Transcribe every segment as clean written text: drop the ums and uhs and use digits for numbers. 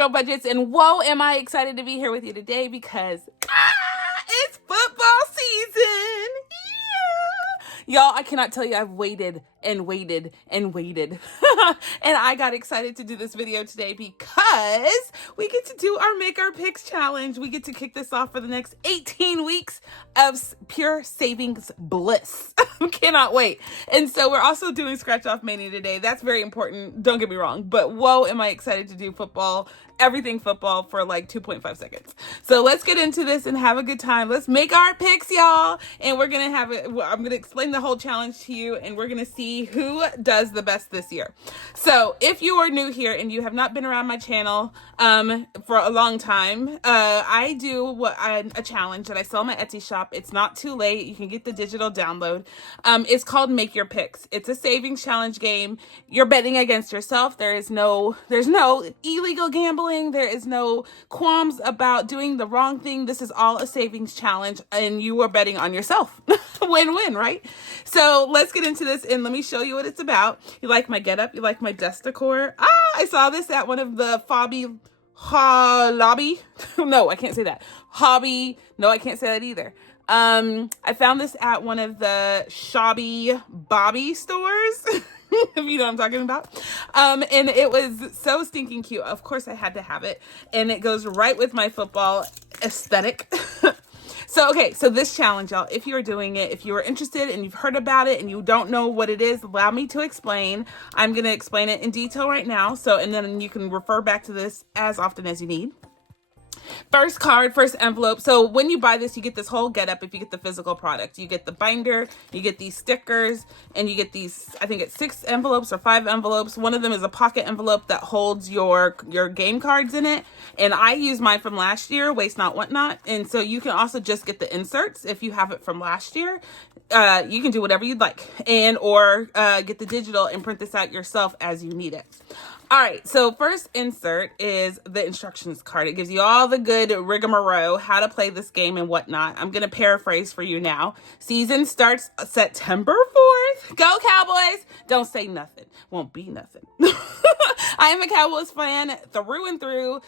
girl Budgets, and whoa, am I excited to be here with you today because it's football season. Yeah. Y'all, I cannot tell you, I've waited and waited and waited. And I got excited to do this video today because we get to do our Make Our Picks challenge. We get to kick this off for the next 18 weeks of pure savings bliss. Cannot wait. And so we're also doing Scratch Off Mania today. That's very important. Don't get me wrong. But whoa, am I excited to do football, everything football for like 2.5 seconds. So let's get into this and have a good time. Let's make our picks, y'all. And we're going to have it. I'm going to explain the whole challenge to you and we're going to see who does the best this year. So if you are new here and you have not been around my channel for a long time, I do a challenge that I sell in my Etsy shop. It's not too late. You can get the digital download. It's called Make Your Picks. It's a savings challenge game. You're betting against yourself. There's no illegal gambling. There is no qualms about doing the wrong thing. This is all a savings challenge and you are betting on yourself. Win-win, right? So let's get into this and let me show you what it's about. You like my getup? You like my desk decor? I saw this at one of the lobby. No, I can't say that. Hobby. No, I can't say that either. I found this at one of the Shabby Bobby stores. If you know what I'm talking about. And it was so stinking cute. Of course I had to have it. And it goes right with my football aesthetic. So this challenge, y'all, if you are doing it, if you are interested and you've heard about it and you don't know what it is, allow me to explain. I'm going to explain it in detail right now. And then you can refer back to this as often as you need. First card, first envelope. So when you buy this, you get this whole getup. If you get the physical product, you get the binder, you get these stickers, and you get these, I think it's 6 envelopes or 5 envelopes. One of them is a pocket envelope that holds your game cards in it. And I use mine from last year, Waste Not, Want Not. And so you can also just get the inserts if you have it from last year. You can do whatever you'd like or get the digital and print this out yourself as you need it. All right, so first insert is the instructions card. It gives you all the good rigmarole, how to play this game and whatnot. I'm going to paraphrase for you now. Season starts September 4th. Go Cowboys! Don't say nothing. Won't be nothing. I am a Cowboys fan through and through.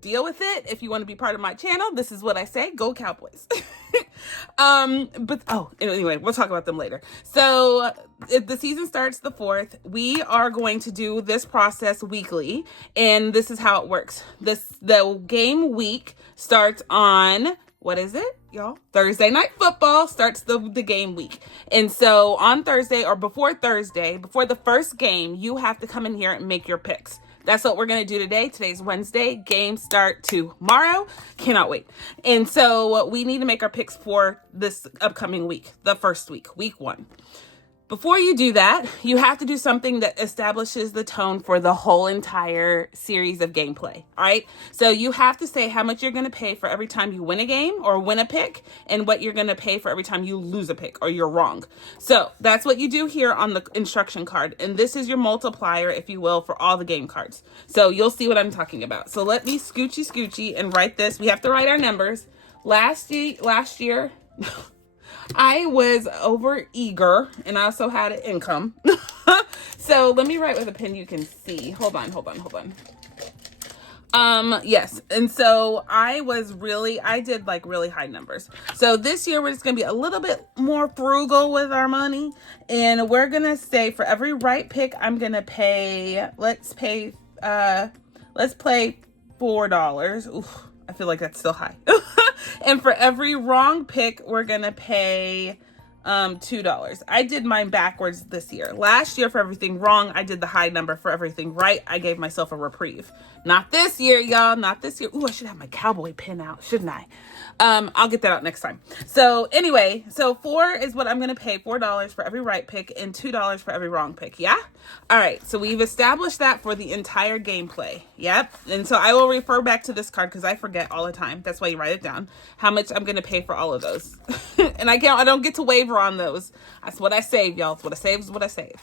Deal with it. If you want to be part of my channel, this is what I say. Go Cowboys. Anyway, we'll talk about them later. So if the season starts the 4th, we are going to do this process weekly, and this is how it works. The game week starts on, what is it, y'all? Thursday Night Football starts the game week. And so on Thursday or before the first game, you have to come in here and make your picks. That's what we're going to do today. Today's Wednesday. Games start tomorrow. Cannot wait. And so we need to make our picks for this upcoming week, the first week, week 1. Before you do that, you have to do something that establishes the tone for the whole entire series of gameplay, all right? So you have to say how much you're going to pay for every time you win a game or win a pick and what you're going to pay for every time you lose a pick or you're wrong. So that's what you do here on the instruction card. And this is your multiplier, if you will, for all the game cards. So you'll see what I'm talking about. So let me scoochie and write this. We have to write our numbers. Last year, I was over eager and I also had an income. So let me write with a pen you can see. Hold on. Yes. And so I did like really high numbers. So this year we're just going to be a little bit more frugal with our money. And we're going to say for every right pick, I'm going to pay, let's play $4. Oof, I feel like that's still high. And for every wrong pick, we're going to pay $2. I did mine backwards this year. Last year, for everything wrong, I did the high number. For everything right, I gave myself a reprieve. Not this year, y'all. Not this year. Ooh, I should have my cowboy pin out, shouldn't I? I'll get that out next time. So anyway, so 4 is what I'm going to pay. $4 for every right pick and $2 for every wrong pick. Yeah? All right. So we've established that for the entire gameplay. Yep. And so I will refer back to this card because I forget all the time. That's why you write it down. How much I'm going to pay for all of those. And I don't get to waver on those. That's what I save, y'all. It's what I save is what I save.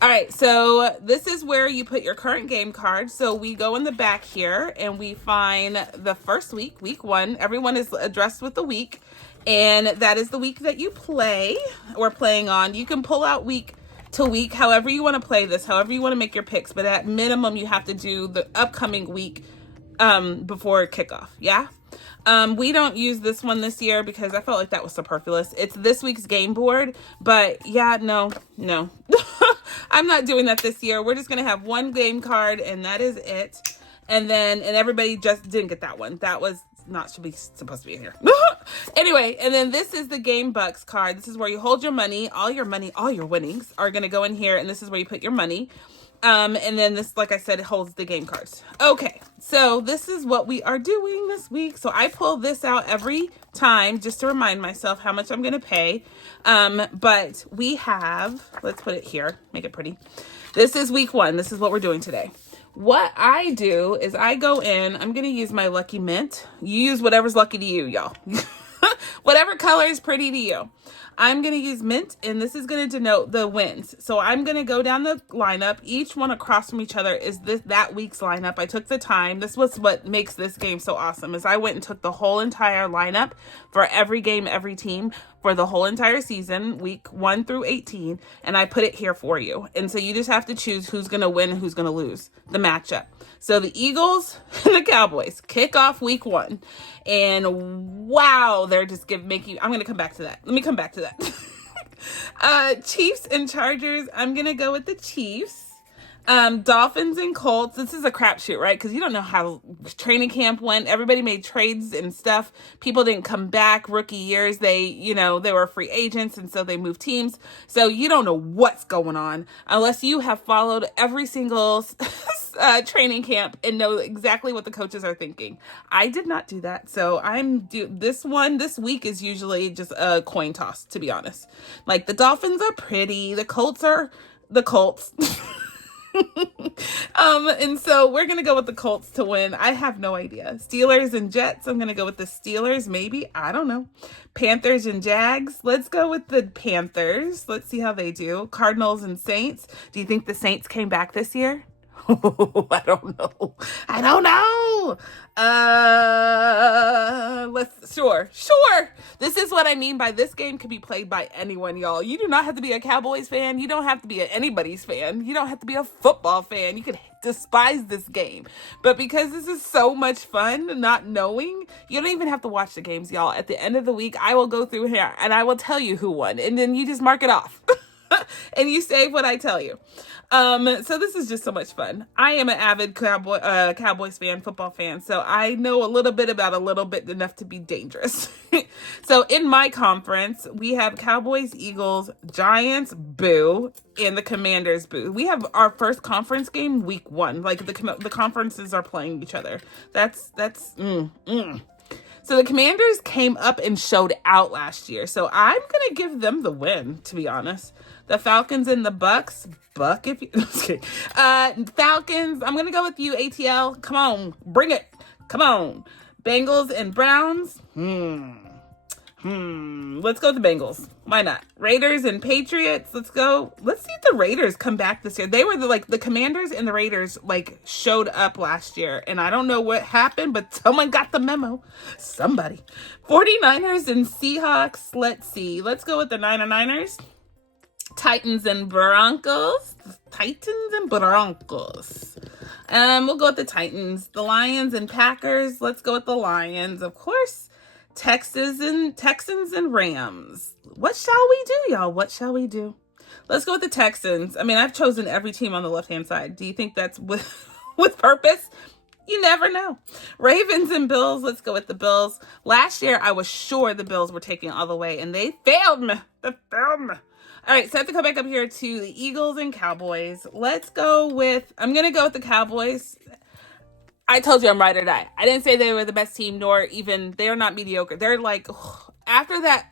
All right. So this is where you put your current game card. So we go in the back here and we find the first week, week 1. Everyone is addressed with the week. And that is the week that you play or playing on. You can pull out week to week, however you want to play this, however you want to make your picks, but at minimum you have to do the upcoming week before kickoff. Yeah. We don't use this one this year because I felt like that was superfluous. It's this week's game board, but yeah, no. I'm not doing that this year. We're just going to have one game card and that is it. And everybody just didn't get that one. That was not supposed to be in here. Anyway, and then this is the Game Bucks card. This is where you hold your money. All your winnings are going to go in here, and this is where you put your money. And then this, like I said, it holds the game cards. Okay, so this is what we are doing this week. So I pull this out every time just to remind myself how much I'm going to pay. But we have, let's put it here, make it pretty. This is week 1. This is what we're doing today. What I do is I go in, I'm going to use my Lucky Mint. You use whatever's lucky to you, y'all. Whatever color is pretty to you. I'm going to use mint, and this is going to denote the wins. So I'm going to go down the lineup. Each one across from each other is that week's lineup. I took the time. This was what makes this game so awesome, is I went and took the whole entire lineup for every game, every team for the whole entire season, week 1 through 18, and I put it here for you. And so you just have to choose who's going to win and who's going to lose the matchup. So the Eagles and the Cowboys kick off week 1. And wow, they're just I'm going to come back to that. Let me come back to that. Chiefs and Chargers. I'm going to go with the Chiefs. Dolphins and Colts. This is a crapshoot, right? Because you don't know how training camp went. Everybody made trades and stuff. People didn't come back. Rookie years, they were free agents, and so they moved teams. So you don't know what's going on unless you have followed every single training camp and know exactly what the coaches are thinking. I did not do that. So this week is usually just a coin toss, to be honest. Like, the Dolphins are pretty. The Colts are the Colts. And so we're going to go with the Colts to win. I have no idea. Steelers and Jets. I'm going to go with the Steelers, maybe. I don't know. Panthers and Jags. Let's go with the Panthers. Let's see how they do. Cardinals and Saints. Do you think the Saints came back this year? I don't know. Sure. This is what I mean by this game can be played by anyone, y'all. You do not have to be a Cowboys fan. You don't have to be anybody's fan. You don't have to be a football fan. You could despise this game. But because this is so much fun, not knowing, you don't even have to watch the games, y'all. At the end of the week, I will go through here and I will tell you who won. And then you just mark it off. And you save what I tell you. So this is just so much fun. I am an avid Cowboys fan, football fan, so I know a little bit about a little bit enough to be dangerous. So in my conference, we have Cowboys, Eagles, Giants, boo, and the Commanders, boo. We have our first conference game week 1. Like, the conferences are playing each other. So the Commanders came up and showed out last year. So I'm going to give them the win, to be honest. The Falcons and the Bucks. Falcons, I'm going to go with you, ATL. Come on, bring it. Come on. Bengals and Browns. Let's go with the Bengals. Why not? Raiders and Patriots. Let's go. Let's see if the Raiders come back this year. They were the Commanders and the Raiders showed up last year. And I don't know what happened, but someone got the memo. Somebody. 49ers and Seahawks. Let's see. Let's go with the Niners. Titans and Broncos. We'll go with the Titans. The Lions and Packers. Let's go with the Lions, of course. Texans and Rams. What shall we do, y'all? What shall we do? Let's go with the Texans. I mean, I've chosen every team on the left-hand side. Do you think that's with purpose? You never know. Ravens and Bills. Let's go with the Bills. Last year, I was sure the Bills were taking all the way, and they failed me. All right, so I have to come back up here to the Eagles and Cowboys. I'm going to go with the Cowboys. I told you I'm ride or die. I didn't say they were the best team, nor even, they're not mediocre. They're after that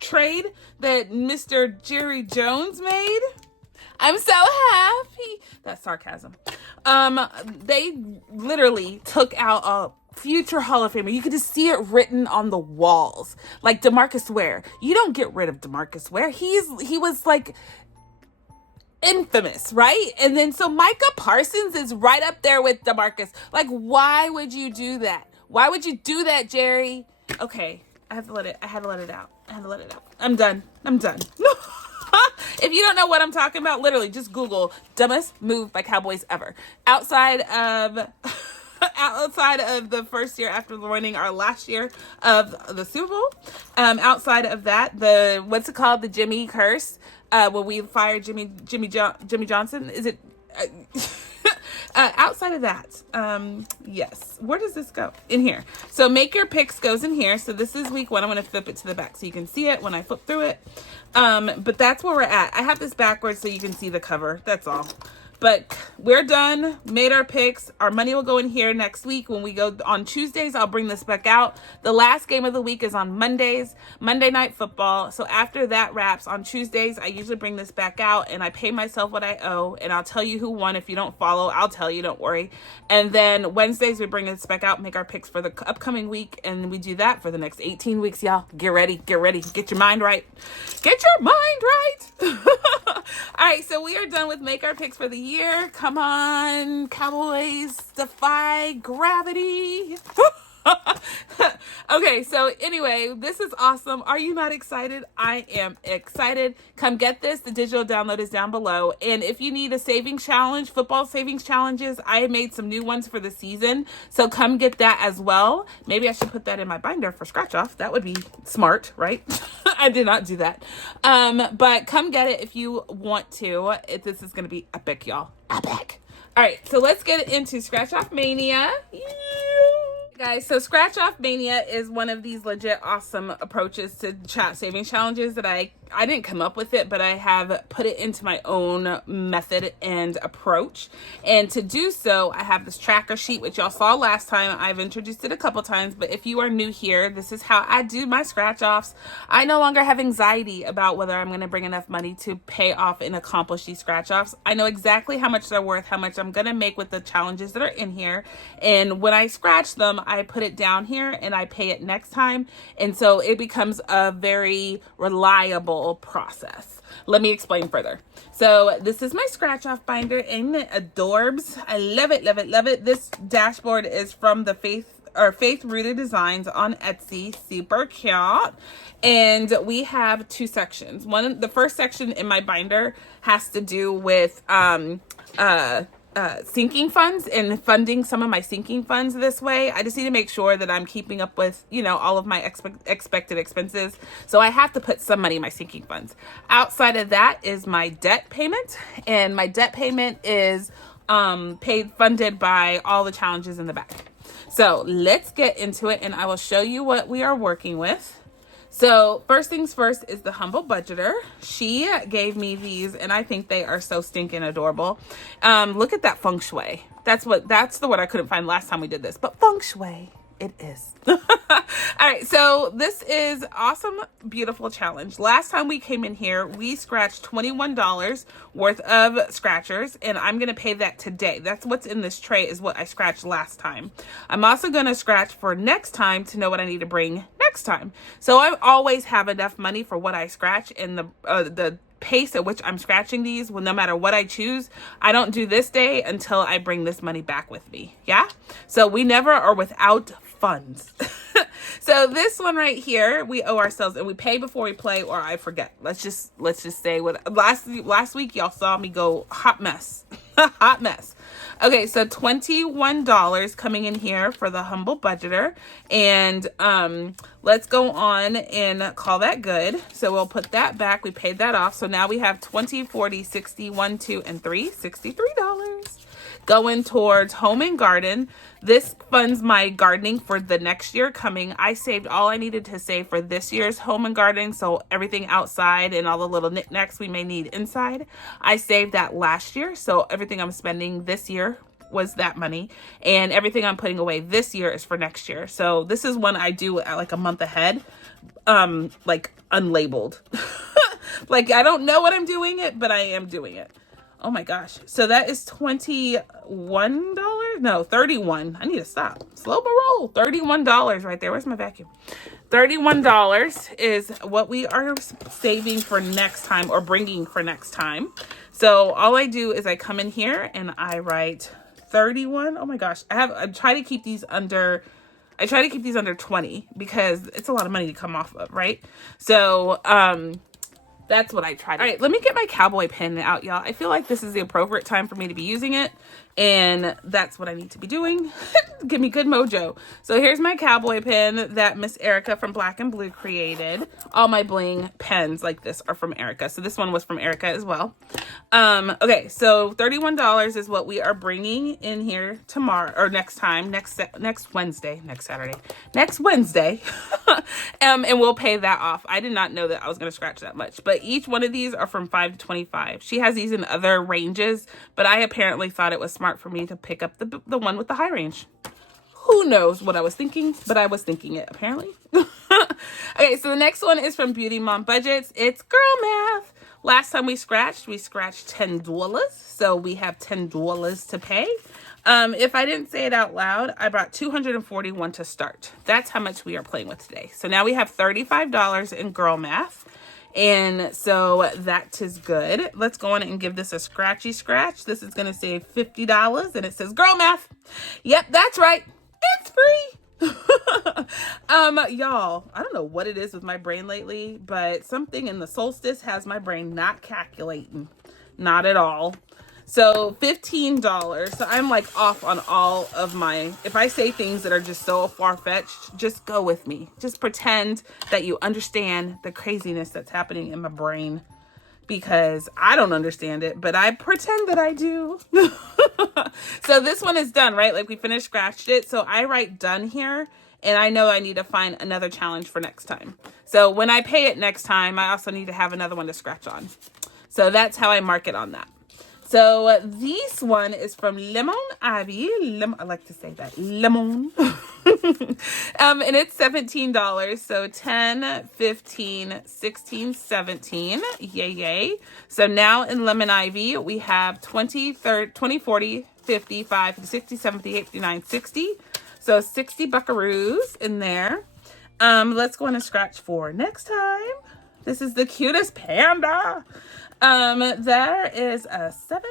trade that Mr. Jerry Jones made, I'm so happy. That's sarcasm. They literally took out a future Hall of Famer. You could just see it written on the walls. Like DeMarcus Ware. You don't get rid of DeMarcus Ware. He was infamous, right? And then so Micah Parsons is right up there with DeMarcus. Why would you do that? Why would you do that, Jerry? Okay, I had to let it out. I'm done. If you don't know what I'm talking about, literally just Google dumbest move by Cowboys ever. Outside of outside of the first year after winning our last year of the Super Bowl, outside of that, the what's it called, the Jimmy curse, when we fired Jimmy Johnson, is it? Outside of that, yes. Where does this go? In here. So make your picks goes in here. So this is week 1. I'm going to flip it to the back so you can see it when I flip through it. But that's where we're at. I have this backwards so you can see the cover. That's all. But we're done, made our picks. Our money will go in here next week. When we go on Tuesdays, I'll bring this back out. The last game of the week is on Mondays, Monday Night Football. So after that wraps on Tuesdays, I usually bring this back out and I pay myself what I owe. And I'll tell you who won. If you don't follow, I'll tell you, don't worry. And then Wednesdays, we bring this back out, make our picks for the upcoming week. And we do that for the next 18 weeks, y'all. Get ready, get ready. Get your mind right. Get your mind right. All right, so we are done with make our picks for the year. Come on, Cowboys, defy gravity. Okay, so anyway, this is awesome. Are you not excited? I am excited. Come get this. The digital download is down below. And if you need a savings challenge, football savings challenges, I have made some new ones for the season. So come get that as well. Maybe I should put that in my binder for scratch off. That would be smart, right? I did not do that. But come get it if you want to. This is going to be epic, y'all. Epic. All right, so let's get into Scratch Off Mania. Guys, so Scratch Off Mania is one of these legit awesome approaches to chat savings challenges that I didn't come up with it, but I have put it into my own method and approach. And to do so, I have this tracker sheet, which y'all saw last time. I've introduced it a couple times, but if you are new here, this is how I do my scratch offs. I no longer have anxiety about whether I'm going to bring enough money to pay off and accomplish these scratch offs. I know exactly how much they're worth, how much I'm going to make with the challenges that are in here. And when I scratch them, I put it down here and I pay it next time. And so it becomes a very reliable process. Let me explain further. So this is my scratch off binder. Ain't it adorbs? I love it, love it, love it. This dashboard is from the Faith Rooted Designs on Etsy. Super cute. And we have 2 sections. The first section in my binder has to do with sinking funds and funding some of my sinking funds this way. I just need to make sure that I'm keeping up with, all of my expected expenses. So I have to put some money in my sinking funds. Outside of that is my debt payment. And my debt payment is funded by all the challenges in the back. So let's get into it and I will show you what we are working with. So first things first is the Humble Budgeter. She gave me these and I think they are so stinking adorable. Look at that feng shui. That's the word I couldn't find last time we did this, but feng shui it is. All right, so this is awesome, beautiful challenge. Last time we came in here, we scratched $21 worth of scratchers, and I'm going to pay that today. That's what's in this tray is what I scratched last time. I'm also going to scratch for next time to know what I need to bring next time. So I always have enough money for what I scratch, and the pace at which I'm scratching these, well, no matter what I choose, I don't do this day until I bring this money back with me. Yeah. So we never are without funds. So this one right here, we owe ourselves and we pay before we play, or I forget. Let's just say what last week y'all saw me go hot mess. Hot mess. Okay, so $21 coming in here for the Humble Budgeter. And let's go on and call that good. So we'll put that back. We paid that off. So now we have 20, 40, 60, 1, 2, and 3, $63. Going towards home and garden. This funds my gardening for the next year coming. I saved all I needed to save for this year's home and gardening. So everything outside and all the little knickknacks we may need inside, I saved that last year. So everything I'm spending this year was that money, and everything I'm putting away this year is for next year. So this is one I do at like a month ahead, like unlabeled. Like I don't know what I'm doing it, but I am doing it. Oh my gosh. So that is $21. No, 31. I need to stop. Slow but roll. $31 right there. Where's my vacuum? $31 is what we are saving for next time, or bringing for next time. So all I do is I come in here and I write 31. Oh my gosh. I try to keep these under 20 because it's a lot of money to come off of, right? So, That's what I tried. All right, let me get my cowboy pin out, y'all. I feel like this is the appropriate time for me to be using it, and that's what I need to be doing. Give me good mojo. So here's my cowboy pin that Miss Erica from Black and Blue created. All my bling pens like this are from Erica. So this one was from Erica as well. Okay, so $31 is what we are bringing in here tomorrow, or next time, next Wednesday, next Saturday, next Wednesday. And we'll pay that off. I did not know that I was going to scratch that much, but each one of these are from 5 to 25. She has these in other ranges, but I apparently thought it was smart for me to pick up the one with the high range. Who knows what I was thinking, but I was thinking it apparently. Okay, so the next one is from BudgetingIntrovert. It's girl math. Last time we scratched $10. So we have $10 to pay. If I didn't say it out loud, I brought 241 to start. That's how much we are playing with today. So now we have $35 in girl math. And so that is good. Let's go on and give this a scratchy scratch. This is going to save $50 and it says girl math. Yep, that's right. It's free. Y'all, I don't know what it is with my brain lately, but something in the solstice has my brain not calculating. Not at all. So $15. So I'm like off on all of my, if I say things that are just so far-fetched, just go with me. Just pretend that you understand the craziness that's happening in my brain, because I don't understand it, but I pretend that I do. So this one is done, right? Like we finished scratched it. So I write done here, and I know I need to find another challenge for next time. So when I pay it next time, I also need to have another one to scratch on. So that's how I mark it on that. So this one is from Lemon Ivy. I like to say that. Lemon. And it's $17. So 10, 15, 16, 17. Yay, yay. So now in Lemon Ivy, we have 20, 30, 20, 40, 55, 60, 70, 89, 60. So 60 buckaroos in there. Let's go on and scratch for next time. This is the cutest panda. There is a 7.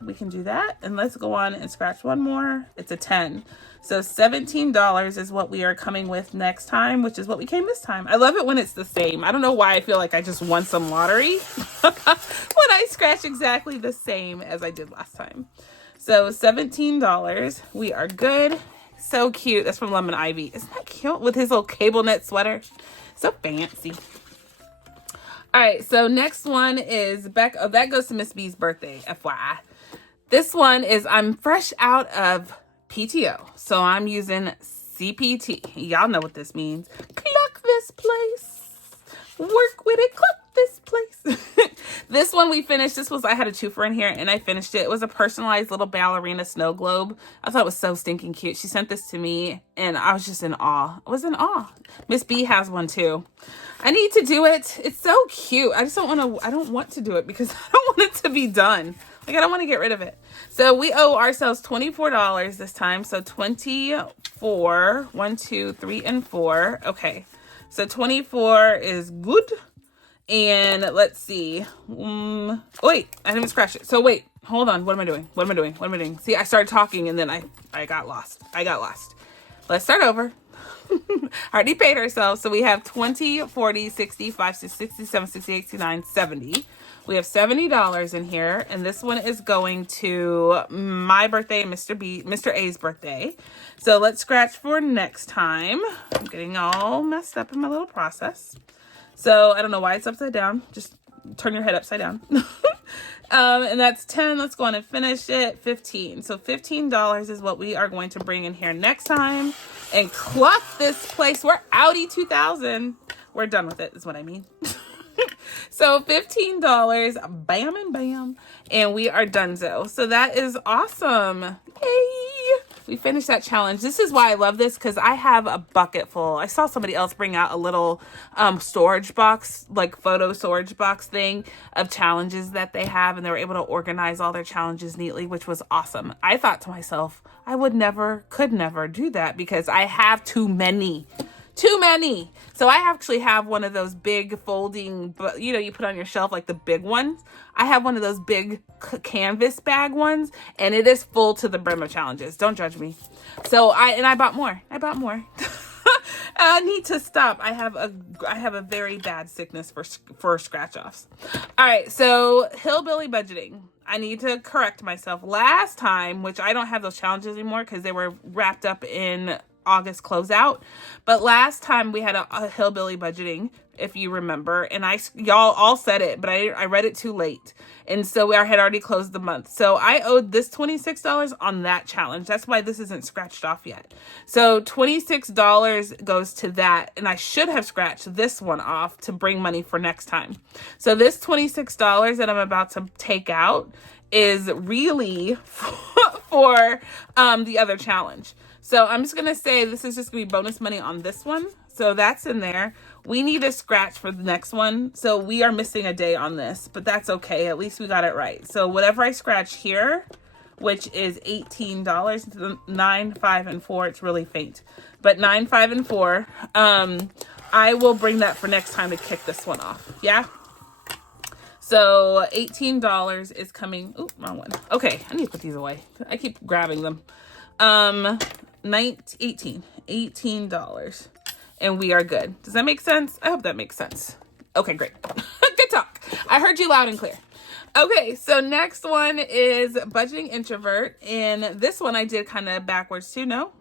We can do that. And let's go on and scratch one more. It's a 10. So $17 is what we are coming with next time, which is what we came this time. I love it when it's the same. I don't know why I feel like I just won some lottery when I scratch exactly the same as I did last time. So $17. We are good. So cute. That's from Lemon Ivy. Isn't that cute with his little cable knit sweater? So fancy. All right, so next one is back. Oh, that goes to Miss B's birthday, FYI. This one is I'm fresh out of PTO, so I'm using CPT. Y'all know what this means. Cluck this place. Work with it. Cluck this place. This one we finished. This was, I had a twofer in here and I finished it. It was a personalized little ballerina snow globe. I thought it was so stinking cute. She sent this to me and I was just in awe. I was in awe. Miss B has one too. I need to do it. It's so cute. I just don't want to, I don't want to do it because I don't want it to be done. Like, I don't want to get rid of it. So we owe ourselves $24 this time. So 24, 1, 2, 3, and 4. Okay. So 24 is good. And let's see. Oh, wait, I didn't even scratch it. So wait, hold on. What am I doing? What am I doing? What am I doing? See, I started talking and then I got lost. I got lost. Let's start over. Already paid ourselves. So we have 20, 40, 65, 67, 68, 69, 70. We have $70 in here. And this one is going to my birthday and Mr. A's birthday. So let's scratch for next time. I'm getting all messed up in my little process. So I don't know why it's upside down. Just turn your head upside down. And that's 10. Let's go on and finish it. 15. So $15 is what we are going to bring in here next time. And cluck this place. We're outie 2000. We're done with it is what I mean. So $15. Bam and bam. And we are donezo. So that is awesome. Yay. We finished that challenge. This is why I love this, because I have a bucket full. I saw somebody else bring out a little storage box, like photo storage box thing of challenges that they have, and they were able to organize all their challenges neatly, which was awesome. I thought to myself, I would never, could never do that because I have too many. Too many. So I actually have one of those big folding, you know, you put on your shelf, like the big ones. I have one of those big canvas bag ones, and it is full to the brim of challenges. Don't judge me. So I bought more. I need to stop. I have a very bad sickness for scratch offs. All right, so hillbilly budgeting. I need to correct myself. Last time, which I don't have those challenges anymore because they were wrapped up in August closeout, but last time we had a hillbilly budgeting, if you remember, and y'all all said it, but I read it too late, and so I had already closed the month, so I owed this $26 on that challenge. That's why this isn't scratched off yet. So $26 goes to that, and I should have scratched this one off to bring money for next time. So this $26 that I'm about to take out is really for the other challenge. So I'm just going to say this is just going to be bonus money on this one. So that's in there. We need a scratch for the next one. So we are missing a day on this, but that's okay. At least we got it right. So whatever I scratch here, which is $18, 9, 5, and 4. It's really faint, but 9, 5, and 4. I will bring that for next time to kick this one off. Yeah. So $18 is coming. Oop, wrong one. Okay, I need to put these away. I keep grabbing them. $18, and we are good. Does that make sense? I hope that makes sense. Okay, great. Good talk. I heard you loud and clear. Okay, so next one is Budgeting Introvert, and this one I did kind of backwards too. No,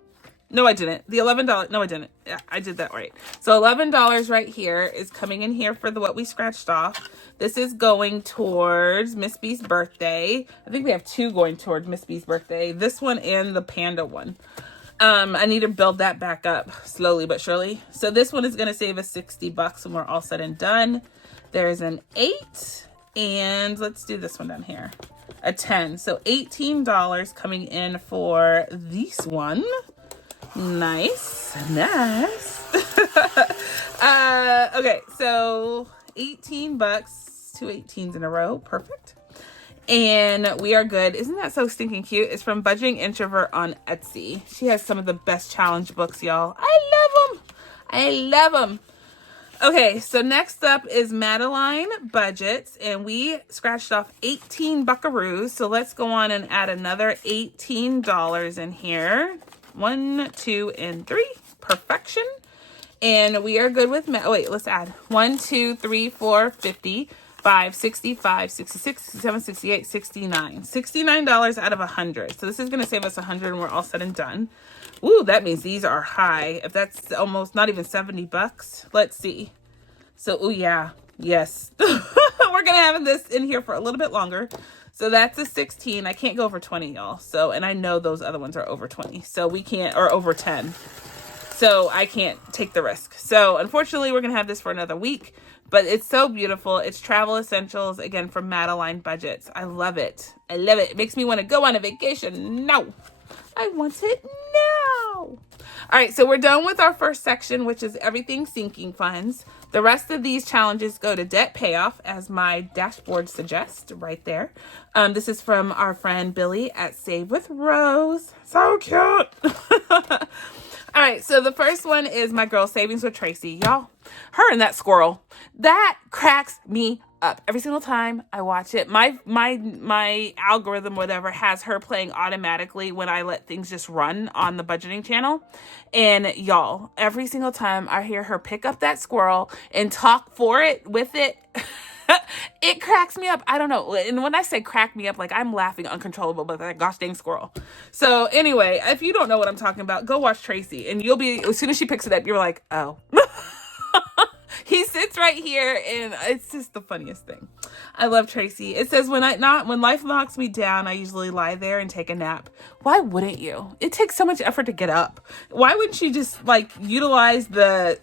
I didn't. The $11. No, I didn't. Yeah, I did that right. So $11 right here is coming in here for what we scratched off. This is going towards Miss B's birthday. I think we have two going towards Miss B's birthday. This one and the panda one. I need to build that back up slowly but surely. So this one is going to save us $60 when we're all said and done. There's an 8, and let's do this one down here. A 10. So $18 coming in for this one. Nice. Okay, so $18, 2 18s in a row. Perfect. And we are good. Isn't that so stinking cute? It's from Budgeting Introvert on Etsy. She has some of the best challenge books, y'all. I love them. Okay, so next up is MANIA and we scratched off 18 buckaroos. So let's go on and add another $18 in here. 1, 2, and 3. Perfection. And we are good with let's add 1, 2, 3, 4, 50, 5, 65, 66, 67, 68, 69. $69 out of 100. So this is going to save us 100 and we're all said and done. Ooh, that means these are high. If that's almost not even $70. Let's see. So, oh yeah. Yes. We're going to have this in here for a little bit longer. So that's a 16. I can't go over 20, y'all. So, and I know those other ones are over 20. So we can't, or over 10. So I can't take the risk. So unfortunately, we're going to have this for another week. But it's so beautiful. It's travel essentials, again, from MANIA. I love it. I love it. It makes me want to go on a vacation. No. I want it now. All right, so we're done with our first section, which is everything sinking funds. The rest of these challenges go to debt payoff, as my dashboard suggests right there. This is from our friend Billy at Save with Rose. So cute. All right, so the first one is my girl Savings with Tracy. Y'all, her and that squirrel, that cracks me up every single time I watch it. My algorithm, whatever, has her playing automatically when I let things just run on the budgeting channel. And y'all, every single time I hear her pick up that squirrel and talk for it, with it, it cracks me up. I don't know. And when I say crack me up, like I'm laughing uncontrollable about that gosh dang squirrel. So anyway, if you don't know what I'm talking about, go watch Tracy and you'll be, as soon as she picks it up, you're like, oh. He sits right here and it's just the funniest thing. I love Tracy. It says, when life knocks me down, I usually lie there and take a nap. Why wouldn't you? It takes so much effort to get up. Why wouldn't you just like utilize the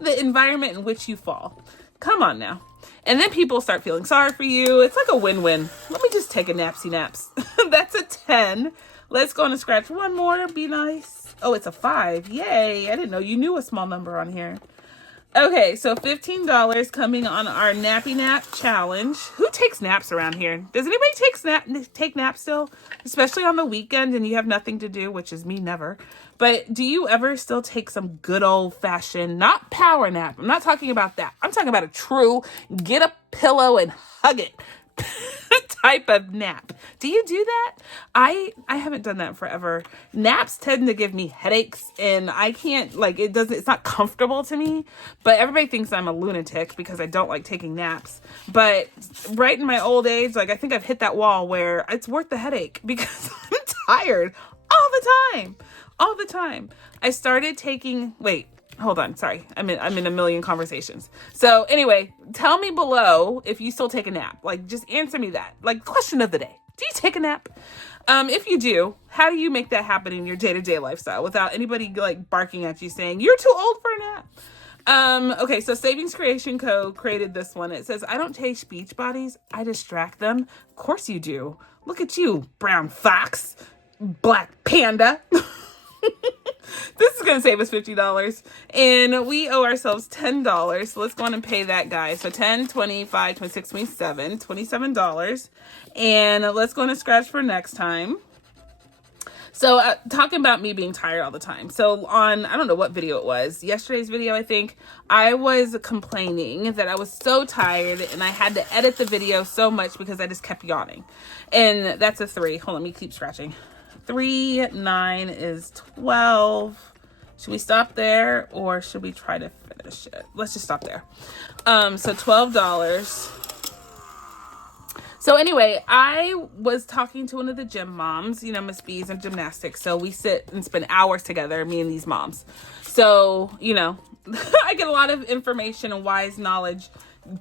the environment in which you fall? Come on now. And then people start feeling sorry for you. It's like a win-win. Let me just take a napsy naps. That's a 10. Let's go on and scratch one more. Be nice. Oh, it's a 5. Yay. I didn't know you knew a small number on here. Okay, so $15 coming on our nappy nap challenge. Who takes naps around here? Does anybody take naps still? Especially on the weekend and you have nothing to do, which is me never. But do you ever still take some good old fashioned, not power nap? I'm not talking about that. I'm talking about a true get a pillow and hug it type of nap. Do you do that? I haven't done that forever. Naps tend to give me headaches, and I can't, like, it's not comfortable to me, but everybody thinks I'm a lunatic because I don't like taking naps. But right in my old age, like, I think I've hit that wall where it's worth the headache because I'm tired all the time. I started taking, wait, hold on. Sorry. I'm in a million conversations. So anyway, tell me below if you still take a nap. Like, just answer me that. Like, question of the day. Do you take a nap? If you do, how do you make that happen in your day-to-day lifestyle without anybody like barking at you saying you're too old for a nap? Okay, so Savings Creation Co. created this one. It says, I don't taste beach bodies. I distract them. Of course you do. Look at you, brown fox, black panda. This is going to save us $50, and we owe ourselves $10. So let's go on and pay that guy. So 10, 25, 26, 27, $27. And let's go on and scratch for next time. So talking about me being tired all the time. So on, I don't know what video it was, yesterday's video, I think, I was complaining that I was so tired and I had to edit the video so much because I just kept yawning. And that's a 3. Hold on, let me keep scratching. 3, 9 is 12. Should we stop there or should we try to finish it? Let's just stop there. So $12. So anyway, I was talking to one of the gym moms, you know, Miss B's in gymnastics. So we sit and spend hours together, me and these moms. So, you know, I get a lot of information and wise knowledge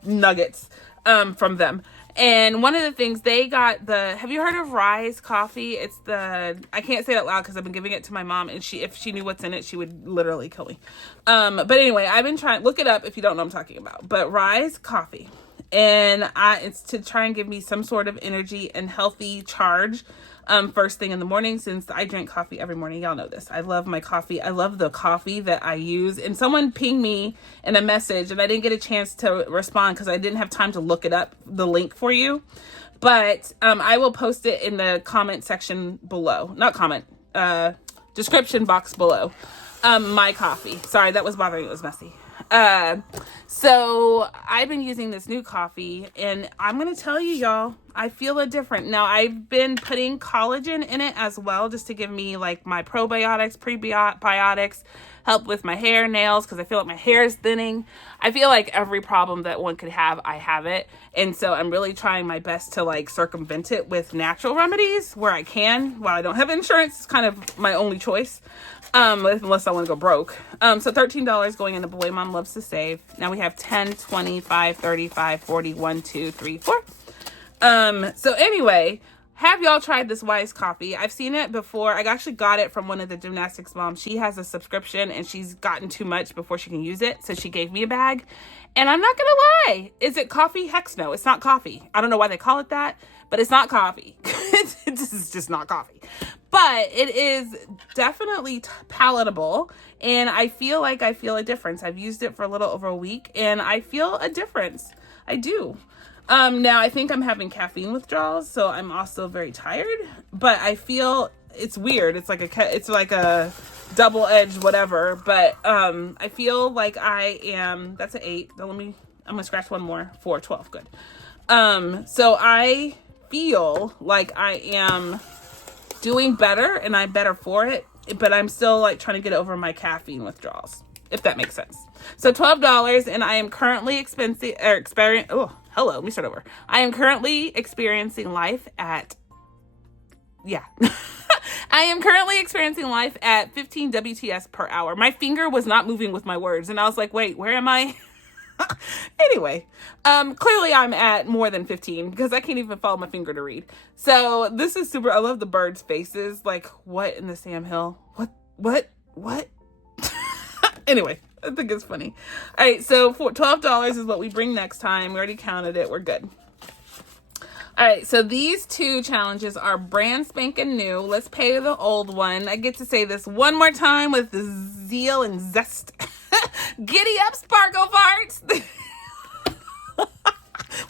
nuggets from them. And one of the things they got have you heard of Rise coffee? It's I can't say it out loud because I've been giving it to my mom, and if she knew what's in it, she would literally kill me. But anyway, I've been trying, look it up if you don't know what I'm talking about, but Rise coffee. And it's to try and give me some sort of energy and healthy charge first thing in the morning, since I drink coffee every morning. Y'all know this. I love my coffee. I love the coffee that I use. And someone pinged me in a message, and I didn't get a chance to respond because I didn't have time to look it up, the link for you. But I will post it in the comment section below. Not comment, description box below. My coffee. Sorry, that was bothering me. It was messy. So I've been using this new coffee, and I'm going to tell you, y'all, I feel it different. Now, I've been putting collagen in it as well, just to give me like my probiotics, prebiotics, help with my hair, nails, because I feel like my hair is thinning. I feel like every problem that one could have, I have it. And so I'm really trying my best to like circumvent it with natural remedies where I can. While I don't have insurance, it's kind of my only choice. Unless I want to go broke. So $13 going into Boy Mom Loves to Save. Now we have 10, 25, 35, 40, 1, 2, 3, 4. So anyway, have y'all tried this Wise coffee? I've seen it before. I actually got it from one of the gymnastics moms. She has a subscription and she's gotten too much before she can use it. So she gave me a bag, and I'm not going to lie. Is it coffee? Heck no, it's not coffee. I don't know why they call it that, but it's not coffee. This is just not coffee. But it is definitely palatable, and I feel like I feel a difference. I've used it for a little over a week, and I feel a difference. I do. Now I think I'm having caffeine withdrawals, so I'm also very tired, but I feel it's weird. It's like a double-edged whatever, but I feel like I am, that's an 8. I'm gonna scratch one more. 4, 12, good. So I feel like I am doing better, and I'm better for it, but I'm still like trying to get over my caffeine withdrawals, if that makes sense. So $12, and I am currently let me start over. I am currently experiencing life at, I am currently experiencing life at 15 WTS per hour. My finger was not moving with my words, and I was like, wait, where am I? Anyway, clearly I'm at more than 15 because I can't even follow my finger to read. So this is super. I love the birds' faces. Like, what in the Sam Hill? What? Anyway, I think it's funny. All right, so for $12 is what we bring next time. We already counted it. We're good. All right, so these 2 challenges are brand spanking new. Let's pay the old one. I get to say this one more time with the zeal and zest. Giddy up, sparkle farts. Wait,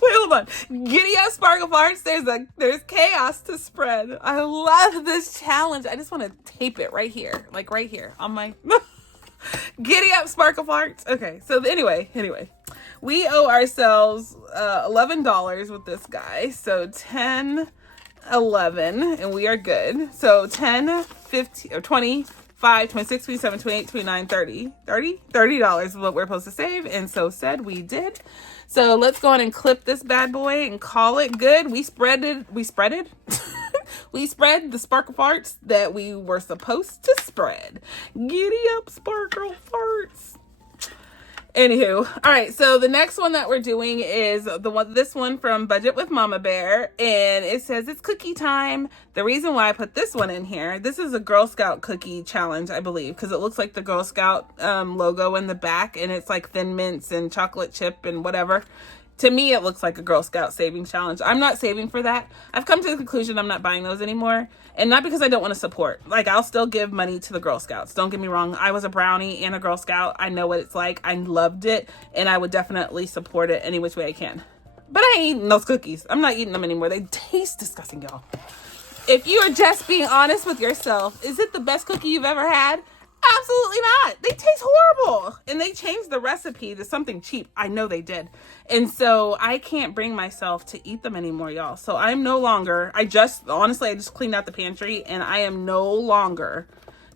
hold on. Giddy up, sparkle farts. There's chaos to spread. I love this challenge. I just want to tape it right here, like right here on my Giddy up, sparkle farts. Okay, so anyway, We owe ourselves $11 with this guy. So 10, 11, and we are good. So 10, 15, or 25, 26, 27, 28, 29, 30. $30 is what we're supposed to save. And so said we did. So let's go on and clip this bad boy and call it good. We spreaded. We spread the sparkle farts that we were supposed to spread. Giddy up, sparkle farts. Anywho, all right, so the next one that we're doing is this one from Budget with Mama Bear, and it says it's cookie time. The reason why I put this one in here, this is a Girl Scout cookie challenge, I believe, because it looks like the Girl Scout logo in the back, and it's like Thin Mints and chocolate chip and whatever. To me, it looks like a Girl Scout saving challenge. I'm not saving for that. I've come to the conclusion I'm not buying those anymore. And not because I don't want to support. Like, I'll still give money to the Girl Scouts. Don't get me wrong. I was a brownie and a Girl Scout. I know what it's like. I loved it. And I would definitely support it any which way I can. But I ain't eating those cookies. I'm not eating them anymore. They taste disgusting, y'all. If you are just being honest with yourself, is it the best cookie you've ever had? Absolutely not. They taste horrible. And they changed the recipe to something cheap. I know they did. And so I can't bring myself to eat them anymore, y'all. So I'm no longer, honestly, I just cleaned out the pantry and I am no longer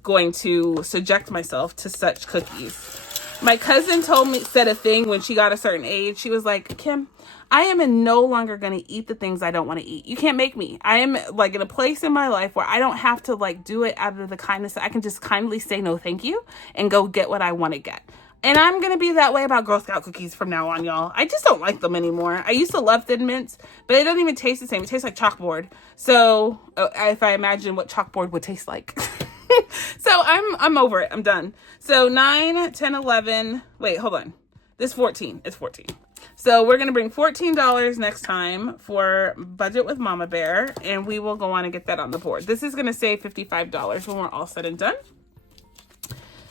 going to subject myself to such cookies. My cousin said a thing when she got a certain age. She was like, Kim, I am no longer going to eat the things I don't want to eat. You can't make me. I am like in a place in my life where I don't have to like do it out of the kindness. I can just kindly say no thank you and go get what I want to get. And I'm going to be that way about Girl Scout cookies from now on, y'all. I just don't like them anymore. I used to love Thin Mints, but it doesn't even taste the same. It tastes like chalkboard. So if I imagine what chalkboard would taste like. So I'm over it. I'm done. So 9, 10, 11. Wait, hold on. This 14. It's 14. So we're going to bring $14 next time for Budget with Mama Bear, and we will go on and get that on the board. This is going to save $55 when we're all said and done.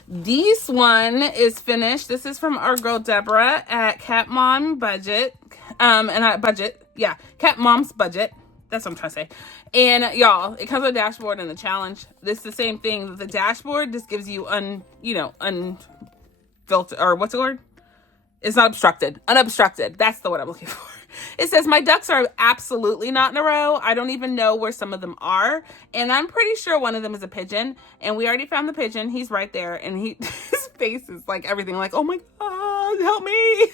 This one is finished. This is from our girl Deborah at CatMOmBudget. CatMom's Budget. That's what I'm trying to say. And y'all, it comes with a dashboard and the challenge. This is the same thing. The dashboard just gives you unfiltered, or what's the word? It's not obstructed. Unobstructed. That's the word I'm looking for. It says my ducks are absolutely not in a row. I don't even know where some of them are. And I'm pretty sure one of them is a pigeon. And we already found the pigeon. He's right there. And his face is like everything. Like, oh my God, help me.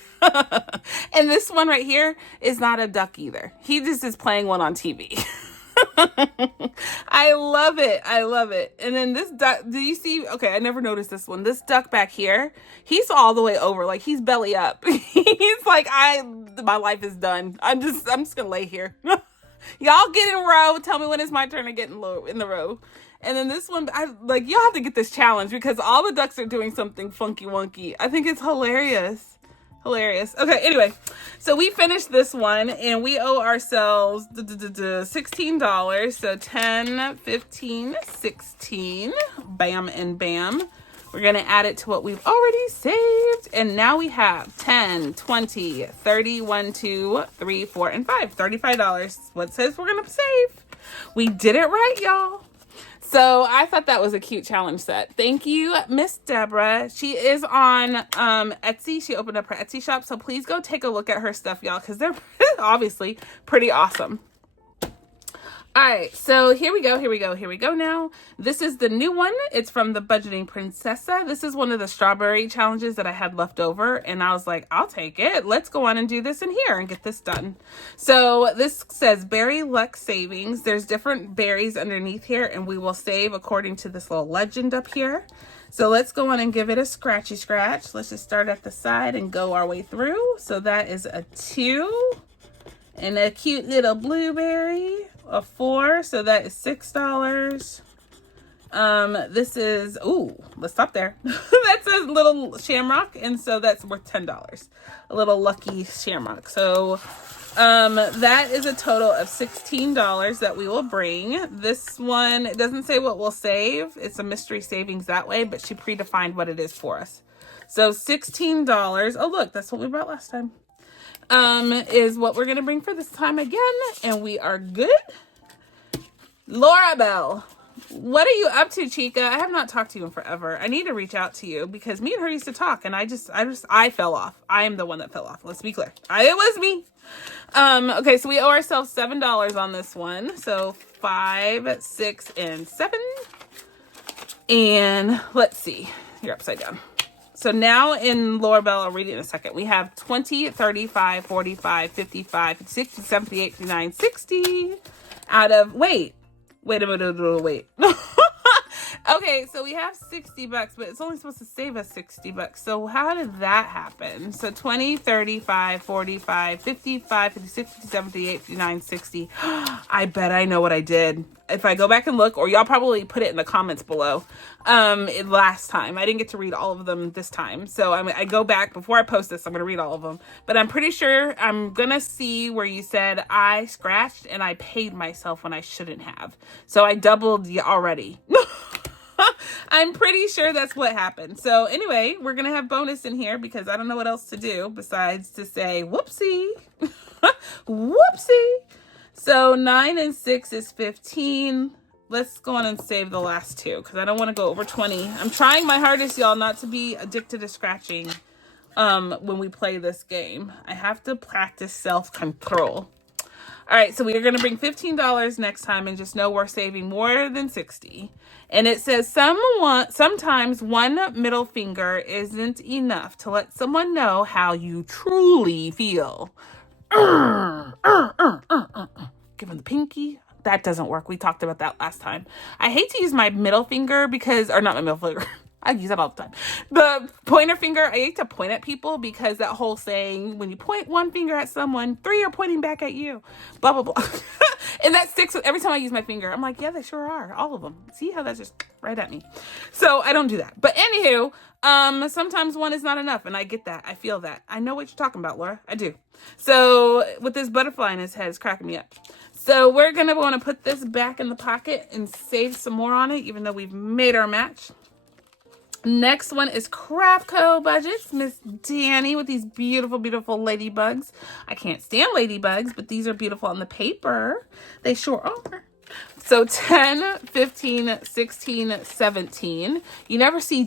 And this one right here is not a duck either. He just is playing one on TV. I love it. I love it. And then this duck, do you see? Okay, I never noticed this one. This duck back here, he's all the way over. Like, he's belly up. He's like, my life is done. I'm just gonna lay here. Y'all get in a row. Tell me when it's my turn to get in the row. And then this one, y'all have to get this challenge because all the ducks are doing something funky wonky. I think it's hilarious. Hilarious. Okay, anyway, so we finished this one and we owe ourselves $16. So 10, 15, 16. Bam and bam. We're going to add it to what we've already saved. And now we have 10, 20, 30, 1, 2, 3, 4, and 5. $35. What it says we're going to save. We did it right, y'all. So I thought that was a cute challenge set. Thank you, Miss Deborah. She is on Etsy. She opened up her Etsy shop. So please go take a look at her stuff, y'all, because they're obviously pretty awesome. All right, so here we go now. This is the new one. It's from the Budgeting Princessa. This is one of the strawberry challenges that I had left over, and I was like, I'll take it. Let's go on and do this in here and get this done. So this says Berry Luck Savings. There's different berries underneath here, and we will save according to this little legend up here. So let's go on and give it a scratchy scratch. Let's just start at the side and go our way through. So that is a 2 and a cute little blueberry. A 4, so that is $6. This is, let's stop there. That's a little shamrock, and so that's worth $10. A little lucky shamrock. So that is a total of $16 that we will bring. This one, it doesn't say what we'll save. It's a mystery savings that way, but she predefined what it is for us. So $16. Oh, look, that's what we brought last time. Is what we're gonna bring for this time again, and we are good. Laura Bell, What are you up to, Chica? I have not talked to you in forever. I need to reach out to you because me and her used to talk, and I fell off. I am the one that fell off. Let's be clear. It was me. Okay, so we owe ourselves $7 on this one. So 5, 6, and 7. And let's see. You're upside down. So now in Laura Bell, I'll read it in a second. We have 20, 35, 45, 55, 60, 78, 59, 60 out of, wait a minute, wait. Okay, so we have $60, but it's only supposed to save us $60. So how did that happen? So 20, 35, 45, 55, 56, 57, 58, 59, 60. I bet I know what I did. If I go back and look, or y'all probably put it in the comments below. Last time I didn't get to read all of them this time, so I go back before I post this. I'm gonna read all of them, but I'm pretty sure I'm gonna see where you said I scratched and I paid myself when I shouldn't have. So I doubled already. I'm pretty sure that's what happened. So anyway, we're gonna have bonus in here because I don't know what else to do besides to say whoopsie. Whoopsie. So 9 and 6 is 15. Let's go on and save the last two because I don't want to go over 20. I'm trying my hardest, y'all, not to be addicted to scratching when we play this game. I have to practice self-control. All right, so we are going to bring $15 next time, and just know we're saving more than 60. And it says sometimes one middle finger isn't enough to let someone know how you truly feel. Give them the pinky. That doesn't work. We talked about that last time. I hate to use my middle finger or not my middle finger. I use that all the time. The pointer finger, I hate to point at people because that whole saying, when you point one finger at someone, 3 are pointing back at you. Blah, blah, blah. And that sticks with every time I use my finger. I'm like, yeah, they sure are. All of them. See how that's just right at me. So I don't do that. But anywho, sometimes one is not enough. And I get that. I feel that. I know what you're talking about, Laura. I do. So with this butterfly in his head, it's cracking me up. So we're going to want to put this back in the pocket and save some more on it, even though we've made our match. Next one is KimmiesBudgets, Miss Danny with these beautiful, beautiful ladybugs. I can't stand ladybugs, but these are beautiful on the paper. They sure are. So 10, 15, 16, 17. You never see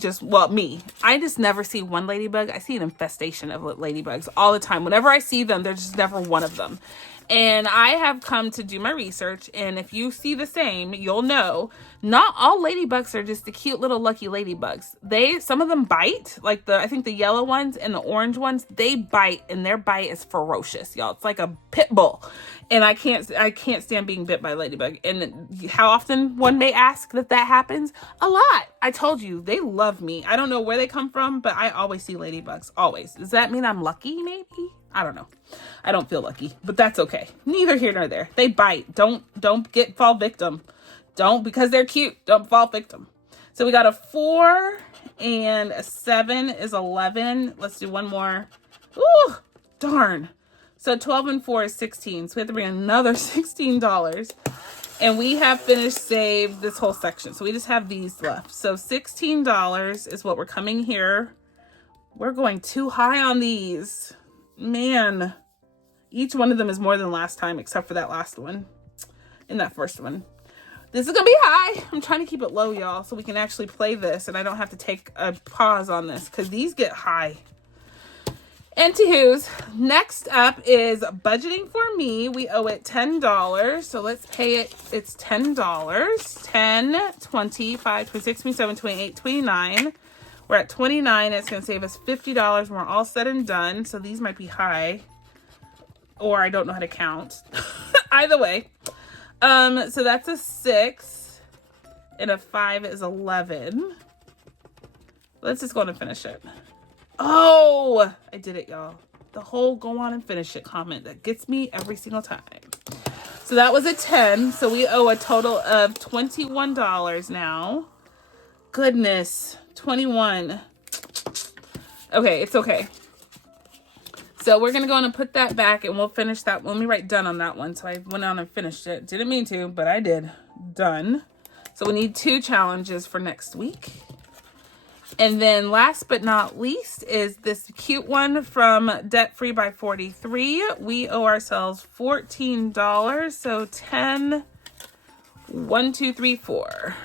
me. I just never see one ladybug. I see an infestation of ladybugs all the time. Whenever I see them, there's just never one of them. And I have come to do my research, and if you see the same, you'll know not all ladybugs are just the cute little lucky ladybugs. Some of them bite, like I think the yellow ones and the orange ones, they bite, and their bite is ferocious, y'all. It's like a pit bull. And I can't stand being bit by a ladybug. And how often, one may ask, that happens? A lot. I told you, they love me. I don't know where they come from, but I always see ladybugs. Always. Does that mean I'm lucky, maybe? I don't know. I don't feel lucky, but that's okay. Neither here nor there. They bite. Don't fall victim. Because they're cute, don't fall victim. So we got a 4 and a 7 is 11. Let's do one more. Ooh, darn. So 12 and 4 is 16. So we have to bring another $16. And we have finished saved this whole section. So we just have these left. So $16 is what we're coming here. We're going too high on these. Man, each one of them is more than last time, except for that last one and that first one. This is gonna be high. I'm trying to keep it low, y'all, so we can actually play this and I don't have to take a pause on this because these get high. Anywho's, next up is budgeting for me. We owe it $10, so let's pay it. It's $10. 10, 20, 5, 26, 27, 28, 29. We're at 29. It's going to save us $50 when we're all said and done. So these might be high, or I don't know how to count. Either way. So that's a 6, and a 5 is 11. Let's just go on and finish it. Oh, I did it, y'all. The whole go on and finish it comment that gets me every single time. So that was a 10. So we owe a total of $21 now. Goodness, 21. Okay, it's okay. So we're going to go on and put that back, and we'll finish that. Let me write done on that one. So I went on and finished it. Didn't mean to, but I did. Done. So we need 2 challenges for next week. And then last but not least is this cute one from Debt Free by 43. We owe ourselves $14. So 10, 1, 2, 3, 4.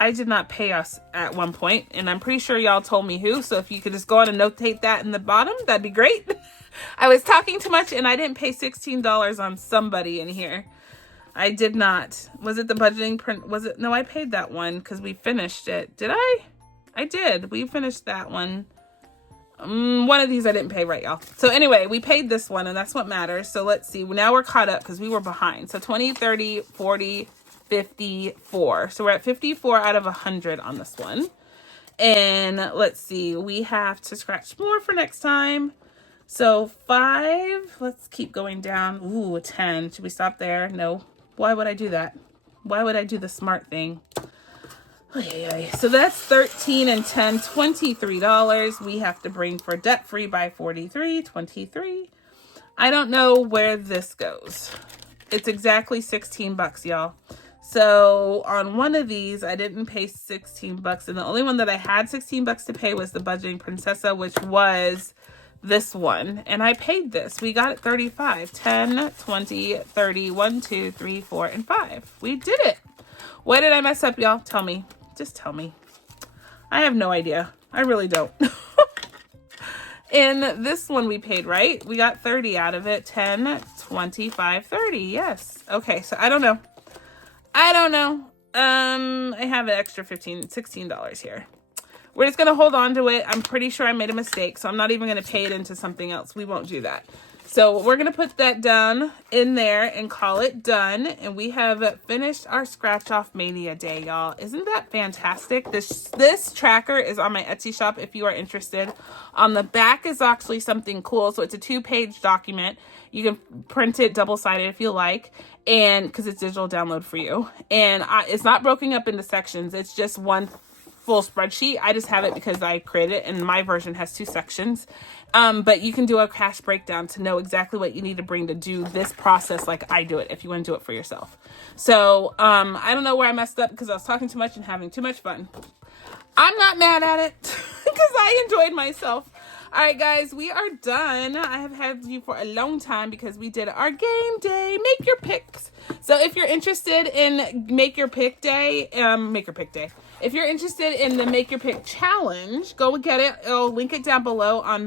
I did not pay us at one point, and I'm pretty sure y'all told me who, so if you could just go on and notate that in the bottom, that'd be great. I was talking too much, and I didn't pay $16 on somebody in here. I did not. Was it the budgeting print? Was it? No, I paid that one because we finished it. Did I? I did. We finished that one. One of these I didn't pay, right, y'all? So anyway, we paid this one, and that's what matters. So let's see. Now we're caught up because we were behind. So 20, 30, 40, 54. So we're at 54 out of 100 on this one. And let's see. We have to scratch more for next time. So 5. Let's keep going down. Ooh, a 10. Should we stop there? No. Why would I do that? Why would I do the smart thing? So that's 13 and 10, $23. We have to bring for debt free by 43, 23. I don't know where this goes. It's exactly 16 bucks, y'all. So on one of these, I didn't pay 16 bucks. And the only one that I had 16 bucks to pay was the Budgeting Princessa, which was this one. And I paid this. We got it 35, 10, 20, 30, 1, 2, 3, 4, and 5. We did it. Why did I mess up, y'all? Tell me. Just tell me. I have no idea. I really don't. In this one we paid, right? We got 30 out of it. 10, 25, 30. Yes. Okay, so I don't know. I don't know. I have an extra $16 here. We're just going to hold on to it. I'm pretty sure I made a mistake, so I'm not even going to pay it into something else. We won't do that. So we're going to put that down in there and call it done. And we have finished our scratch off mania day, y'all. Isn't that fantastic? This tracker is on my Etsy shop if you are interested. On the back is actually something cool. So it's a 2-page document. You can print it double-sided if you like, and because it's digital download for you. And it's not broken up into sections. It's just one full spreadsheet. I just have it because I created it, and my version has 2 sections. But you can do a cash breakdown to know exactly what you need to bring to do this process like I do it if you want to do it for yourself. So I don't know where I messed up because I was talking too much and having too much fun. I'm not mad at it because I enjoyed myself. All right, guys, we are done. I have had you for a long time because we did our game day, make your picks. So if you're interested in make your pick day, if you're interested in the make your pick challenge, go get it. I'll link it down below on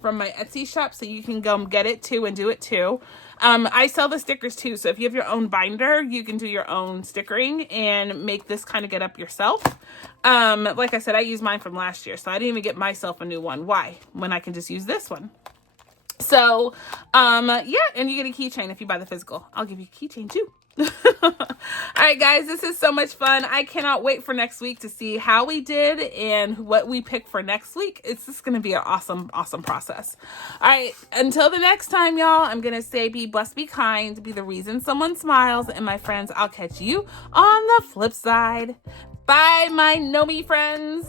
from my Etsy shop so you can go get it too and do it too. I sell the stickers too, so if you have your own binder, you can do your own stickering and make this kind of get up yourself. Like I said, I used mine from last year, so I didn't even get myself a new one. Why? When I can just use this one. So, yeah, and you get a keychain if you buy the physical. I'll give you a keychain too. All right, guys, this is so much fun. I cannot wait for next week to see how we did and what we pick for next week. It's just going to be an awesome, awesome process. All right, until the next time, y'all, I'm going to say be blessed, be kind, be the reason someone smiles. And my friends, I'll catch you on the flip side. Bye, my know me friends.